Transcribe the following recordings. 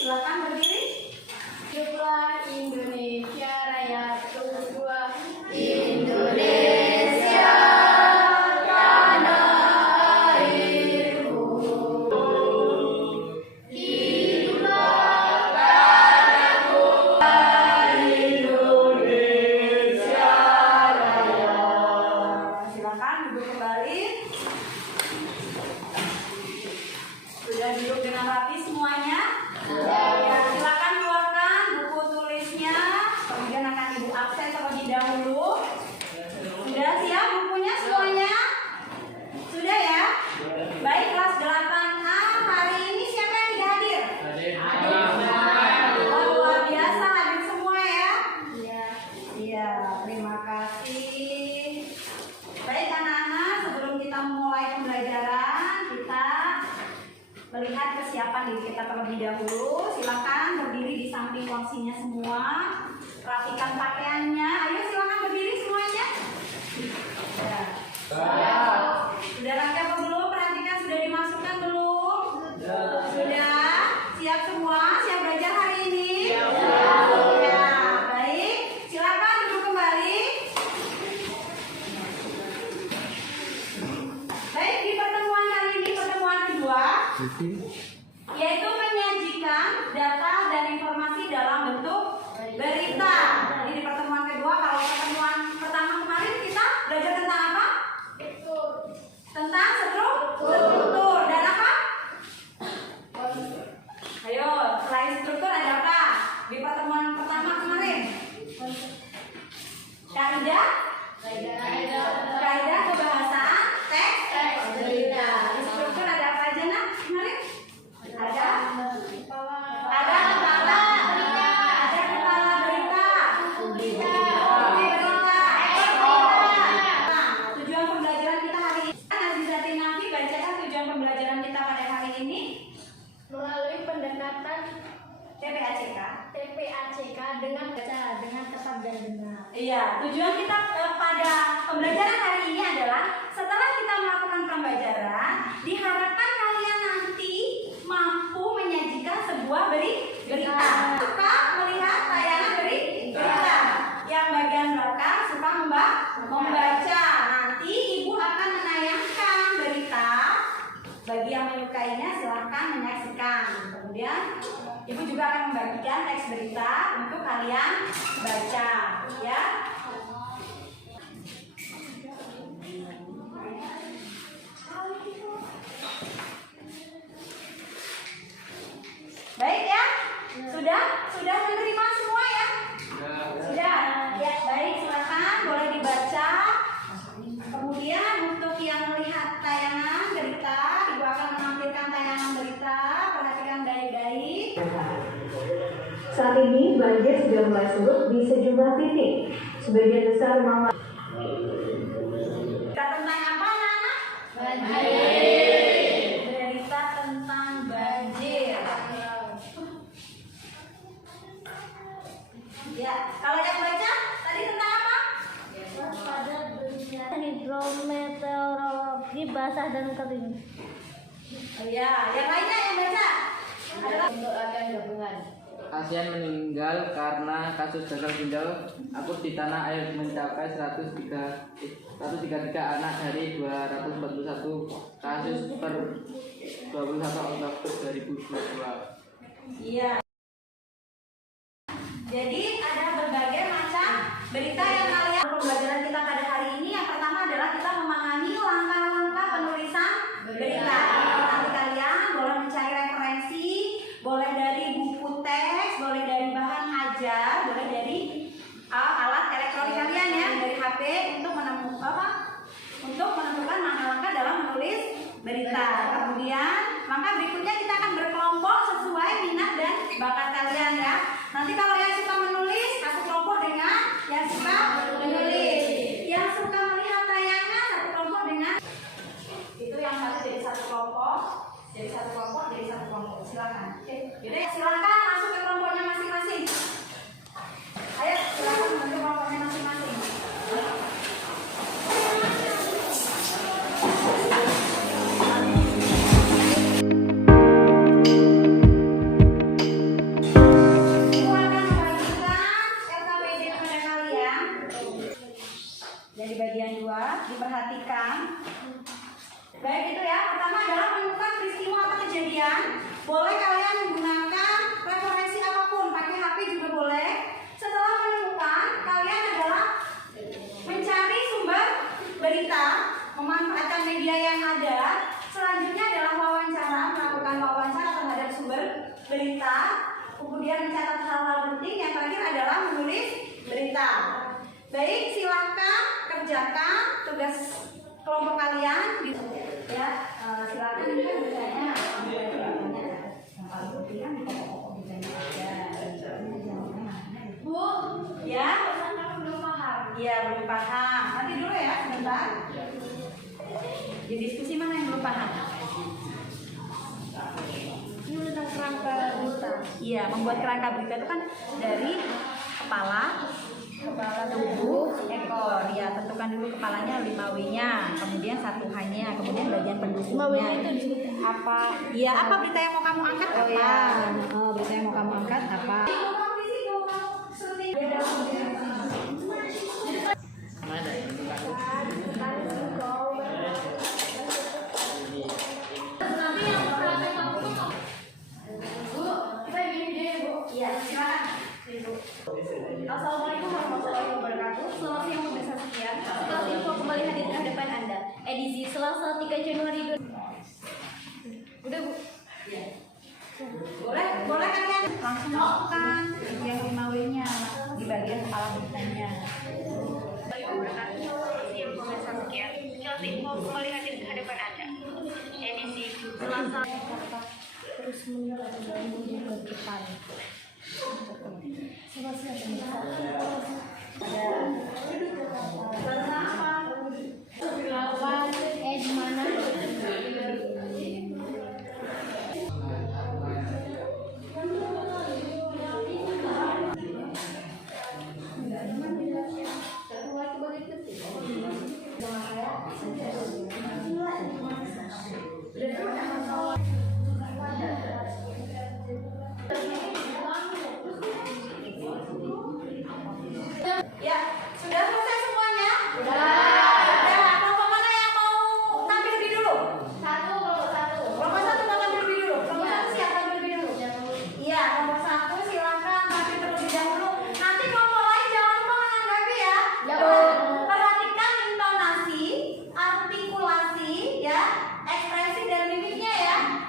Silakan berdiri. Hiduplah Indonesia Raya, Tujuan Indonesia tanah airku. Hiduplah tanahku Indonesia Raya. Silakan duduk kembali. Sudah duduk dengan rapi semuanya? Ya, silakan keluarkan buku tulisnya, kemudian akan ibu absen terlebih dahulu. Sudah siap bukunya semuanya? Sudah ya? Baik, kelas 8A hari ini siapa yang tidak hadir? Oh, luar biasa, hadir semua ya? Iya, terima kasih. Baik anak-anak, sebelum kita mulai pembelajaran, kita melihat kesiapan diri kita terlebih dahulu. Silakan berdiri di samping kursinya semua. Rapikan pakaiannya. Ayo silakan berdiri semuanya. Sudah rapi apa belum? Perhatikan sudah dimasukkan belum? Sudah. Siap semua? Siap belajar hari ini? Ya. Baik. Silakan duduk kembali. Baik, di pertemuan kali ini, pertemuan kedua, yaitu menyajikan data dan informasi dalam bentuk berita. Jadi di pertemuan kedua, kalau pertemuan pertama kemarin kita belajar tentang apa? Tentang struktur dan apa? Ayo, selain struktur ada apa? Di pertemuan pertama kemarin? Kaidah kebahasaan teks berita. Di struktur ada apa aja nak kemarin? Ada kepala berita, tujuan pembelajaran kita hari ini. Azizatin Nafi, bacakan tujuan pembelajaran kita pada hari ini. Melalui pendekatan TPACK dengan baca, dengan tetap dan benar. Iya, tujuan kita pada pembelajaran hari ini adalah setelah kita melakukan pembelajaran, diharapkan kalian nanti mampu menyajikan sebuah berita. Suka melihat tayangan berita. Yang bagian belakang suka membaca. Nanti ibu akan menayangkan berita. Bagi yang menyukainya silahkan menyaksikan. Kemudian ibu juga akan membagikan teks berita untuk kalian baca, ya. Baik ya? Sudah menerima semua ya? Sudah. Ya, baik, silakan boleh dibaca. Kemudian untuk yang melihat tayangan berita, ibu akan menampilkan tayangan berita. Perhatikan baik-baik. Saat ini banjir sudah mulai surut di sejumlah titik. Sebagian besar rumah Berita tentang apa anak-anak? Banjir. Berita tentang banjir. Ya, kalau yang baca tadi tentang apa? Pada dunia hidrometeorologi basah dan kering. Oh ya, yang lainnya yang baca adalah Untuk akan gabungan. ASEAN meninggal karena kasus gagal ginjal akut di tanah air mencapai 133 anak dari 241 kasus per 21 Oktober 2022. Iya. Jadi ada berbagai macam berita yang kalian pembelajaran kita pada hari ini. Yang pertama adalah kita memahami langkah-langkah penulisan berita. Nanti kalian boleh mencari referensi, boleh dari buku teks, boleh dari bahan ajar, boleh dari alat elektronik kalian ya, dari HP untuk menentukan langkah-langkah dalam menulis berita. Kemudian langkah berikutnya kita akan berkelompok sesuai minat dan bakat kalian ya. Nanti kalau yang suka menulis satu kelompok dengan yang suka menulis, yang suka melihat tayangan satu kelompok dengan itu yang satu jadi satu kelompok, jadi satu kelompok, jadi satu kelompok. Silakan. Jadi silakan masuk ke kelompoknya masing-masing. Ayo silakan masuk ke kelompoknya masing-masing. Dari bagian 2 diperhatikan. Baik itu ya. Pertama adalah menemukan peristiwa atau kejadian. Boleh kalian menggunakan referensi apapun, pakai HP juga boleh. Setelah menemukan, kalian adalah mencari sumber berita, memanfaatkan media yang ada. Selanjutnya adalah wawancara, melakukan wawancara terhadap sumber berita. Kemudian mencatat hal-hal penting. Yang terakhir adalah menulis berita. Baik, silakan kerjakan tugas kelompok kalian ya. Silakan ini kan beritanya yang paling penting kan di pokok beritanya ada. Bu, ya belum paham. Iya belum paham. Nanti dulu ya sebentar. Di diskusi mana yang belum paham? Ini tentang kerangka berita. Iya, membuat kerangka berita itu kan dari kepala, tubuh, ekor. Ya, tentukan dulu kepalanya 5W-nya, kemudian 1H-nya, kemudian bagian pendukungnya. 5W itu disebut apa? Iya, apa berita yang mau kamu angkat? Oh ya. Berita yang mau kamu angkat apa? Mana ini? Iya, silakan. Assalamualaikum warahmatullahi wabarakatuh. Selamat siang pemirsa sekalian. Kelas info kembali hadir di hadapan Anda. Edisi Selasa 3 Januari 2020. Udah Bu? Iya. Boleh kalian langsung masukkan yang 5W-nya di bagian kepala beritanya. Siang pemirsa sekalian. Kelas info kembali hadir di hadapan Anda. Edisi Selasa terus menerus di depan. Di mana? Ya, sudah selesai semuanya? Sudah. Kelompok mana yang mau tampil lebih dulu? Kelompok satu mau tampil lebih dulu. Kelompok satu siap tampil lebih dulu. Iya, kelompok satu silakan tampil terlebih dahulu. Nanti kelompok lain jangan lupa menanggapi ya. Perhatikan intonasi, artikulasi, ya, ekspresi dan mimiknya ya.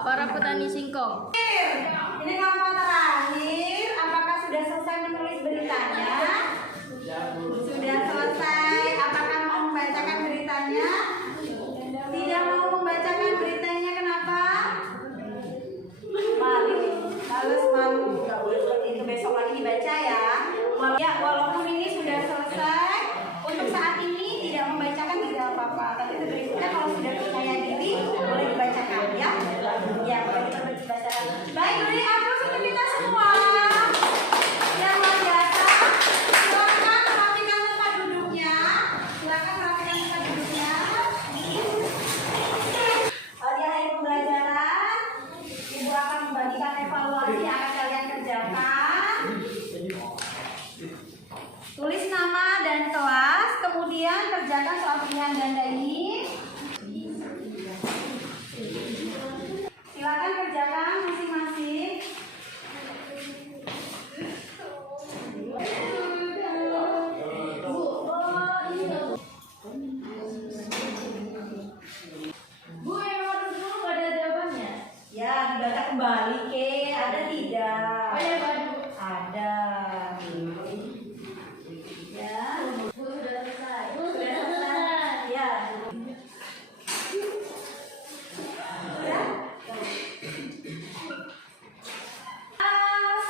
para petani singkong. Ini kelompok terakhir. Apakah sudah selesai menulis beritanya? Sudah selesai. Apakah mau membacakan beritanya? Tidak mau membacakan beritanya, kenapa? Malu. Harus malu. Gak boleh seperti itu, besok lagi dibaca ya. Walaupun ini sudah selesai, untuk saat ini tidak membacakan tidak apa-apa. Tapi berikutnya kalau sudah percaya diri boleh dibacakan ya. Ya, boleh kita bacakan. Baik, beri aplaus untuk kita semua. Yang luar biasa. Silakan merapikan tempat duduknya. Silakan merapikan tempat duduknya. Di akhir pembelajaran, Ibu akan membagikan evaluasi yang akan kalian kerjakan. Tulis nama dan kelas, kemudian kerjakan soal pilihan ganda ini. Silakan kerjakan masing-masing. Bu, yang nomor 10 gak ada jawabannya? Ya, dibaca kembali ke, ada tidak? Oh ya, Bu. Ada. Ya. Bu, sudah selesai. Sudah selesai. Ya.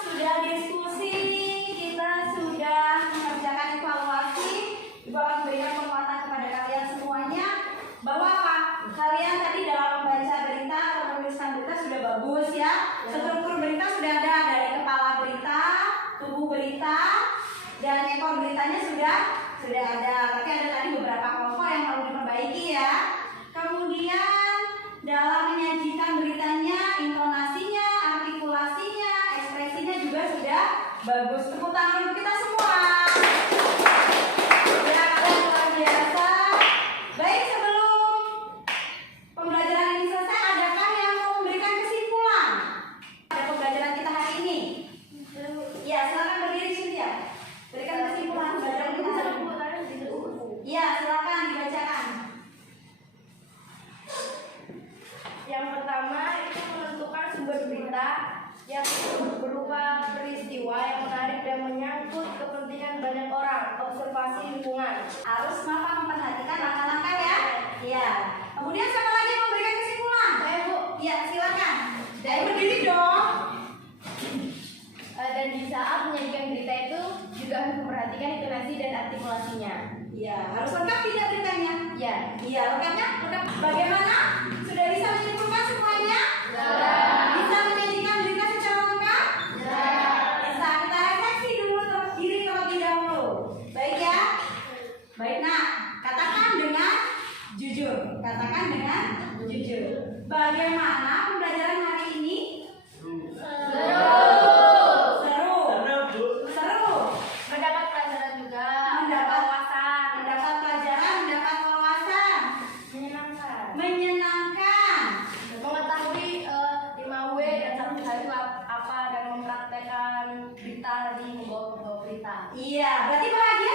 Sudah diskusi, kita sudah mengerjakan evaluasi. Ibu akan memberikan penguatan kepada kalian semuanya bahwa apa? Kalian tadi dalam membaca berita atau menuliskan berita sudah bagus ya. Struktur berita sudah ada dari kepala berita, tubuh berita, dan ekor beritanya sudah ada. Tapi ada tadi beberapa kelompok yang perlu diperbaiki ya. Kemudian dalam menyajikan beritanya, intonasinya, artikulasinya, ekspresinya juga sudah bagus. Tepuk tangan untuk kita semua. Ya, kalian luar biasa. Baik, sebelum pembelajaran ini selesai, adakah yang mau memberikan kesimpulan pada pembelajaran kita hari ini? Ya, silakan berdiri Cynthia. Berikan kesimpulan pembelajaran kita hari ini. Ya, silakan dibacakan. Yang pertama itu menentukan sumber berita yang berupa peristiwa yang menarik dan menyangkut kepentingan banyak orang. Observasi lingkungan. Harus memperhatikan langkah-langkah ya. Iya. Kemudian siapa lagi yang memberikan kesimpulan? Saya, Bu. Iya, silakan. Dan berdiri dong. Dan di saat menyajikan berita itu juga harus memperhatikan intonasi dan artikulasinya. Iya, harus lengkap tidak beritanya? Ya. Iya, lengkapnya? Lengkap. Bagaimana? Sudah bisa menyimpulkan semuanya? Bisa menyajikan berita secara lengkap? Bisa. Kita refleksi dulu diri terlebih dahulu. Baik ya? Baik, nak. Katakan dengan jujur. Katakan dengan jujur. Bagaimana pembelajaran hari ini? Seru. Mendapat pelajaran juga. Mendapat wawasan. Mendapat pelajaran, mendapat wawasan. Menyenangkan. Mengetahui 5W dan 1H itu apa dan mempraktekkan berita di membawa berita. Iya, berarti bahagia